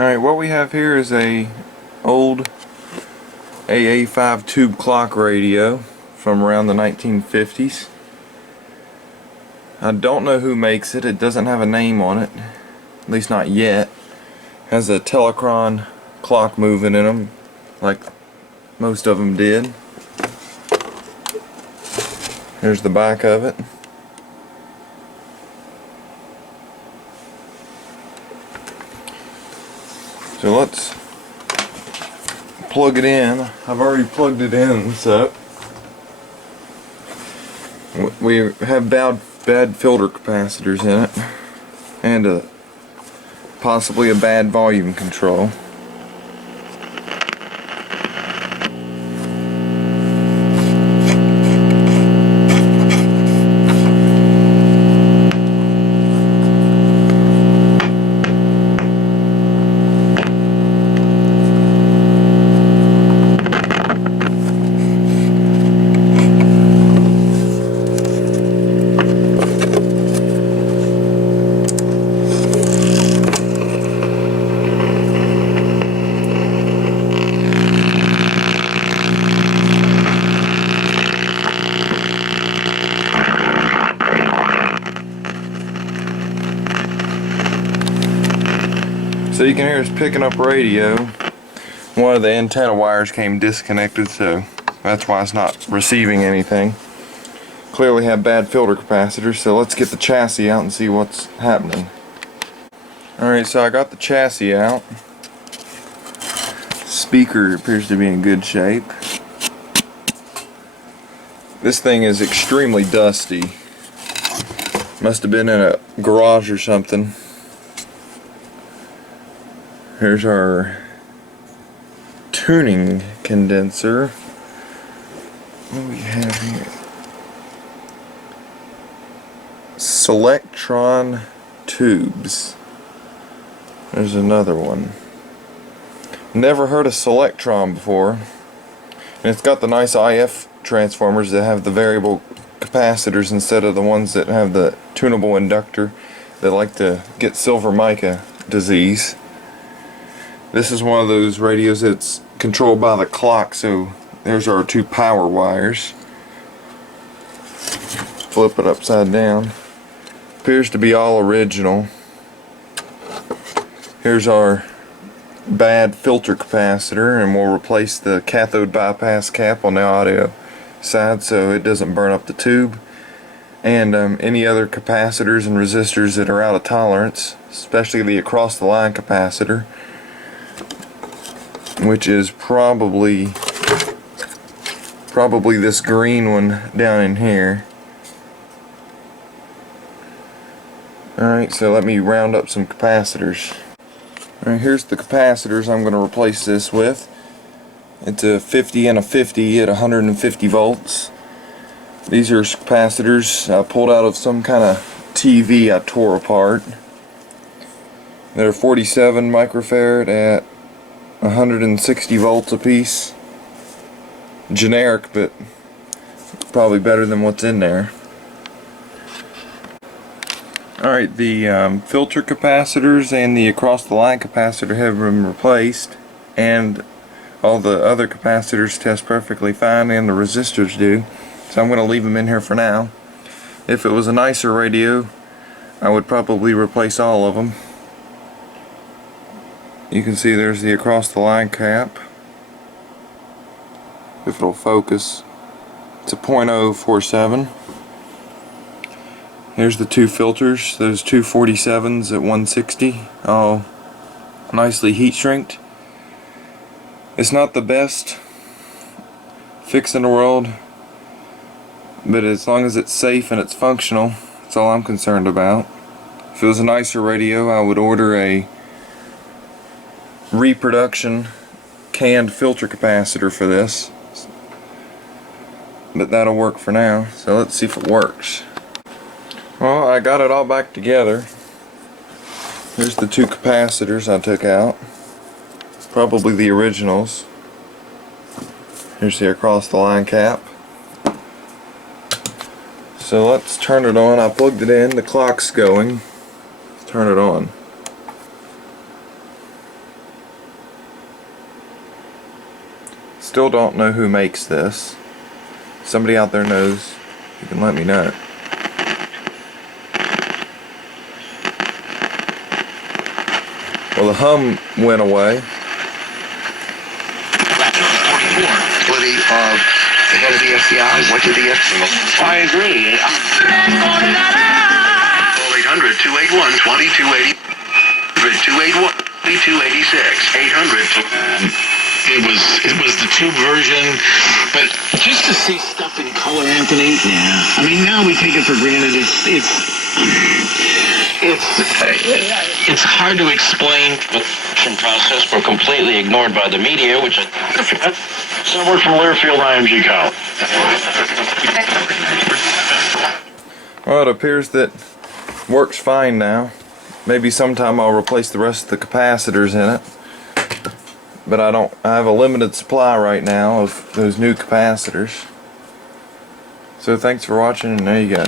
Alright, what we have here is a old AA5 tube clock radio from around the 1950s. I don't know who makes it. It doesn't have a name on it, at least not yet. It has a Telechron clock moving in them, like most of them did. Here's the back of it. So let's plug it in. I've already plugged it in, so we have bad filter capacitors in it, and possibly a bad volume control. So you can hear us picking up radio. One of the antenna wires came disconnected, so that's why it's not receiving anything. Clearly have bad filter capacitors, so let's get the chassis out and see what's happening. Alright, so I got the chassis out. Speaker appears to be in good shape. This thing is extremely dusty. Must have been in a garage or something. Here's our tuning condenser. What do we have here? Selectron tubes. There's another one. Never heard of Selectron before. And it's got the nice IF transformers that have the variable capacitors instead of the ones that have the tunable inductor that like to get silver mica disease. This is one of those radios that's controlled by the clock, so there's our two power wires. Flip it upside down. Appears to be all original. Here's our bad filter capacitor, and we'll replace the cathode bypass cap on the audio side so it doesn't burn up the tube. And any other capacitors and resistors that are out of tolerance, especially the across the line capacitor, which is probably this green one down in here. Alright, so let me round up some capacitors. Alright, here's the capacitors I'm going to replace this with. It's a 50 and a 50 at 150 volts. These are capacitors I pulled out of some kind of TV I tore apart. They're 47 microfarad at 160 volts a piece. Generic, but probably better than what's in there. Alright, the filter capacitors and the across the line capacitor have been replaced, and all the other capacitors test perfectly fine, and the resistors do, so I'm going to leave them in here for now. If it was a nicer radio, I would probably replace all of them. You can see there's the across the line cap, if it'll focus. It's a .047. Here's the two filters, those two 47s at 160, all nicely heat shrinked. It's not the best fix in the world, but as long as it's safe and it's functional, that's all I'm concerned about. If it was a nicer radio, I would order a reproduction canned filter capacitor for this, but that'll work for now, so let's see if it works. Well, I got it all back together. Here's the two capacitors I took out, probably the originals. Here's the across the line cap. So let's turn it on. I plugged it in, the clock's going. Let's turn it on. Still don't know who makes this. Somebody out there knows, you can let me know. Well, the hum went away. The head of the FBI went to the FBI. I agree. Call 800-281-2280. 281-2286. 800. It was the tube version, but just to see stuff in color, Anthony. Yeah. I mean, now we take it for granted. It's hard to explain. The process were completely ignored by the media, which someone from Learfield IMG College. Well, it appears that works fine now. Maybe sometime I'll replace the rest of the capacitors in it. But I have a limited supply right now of those new capacitors. So thanks for watching, and there you go.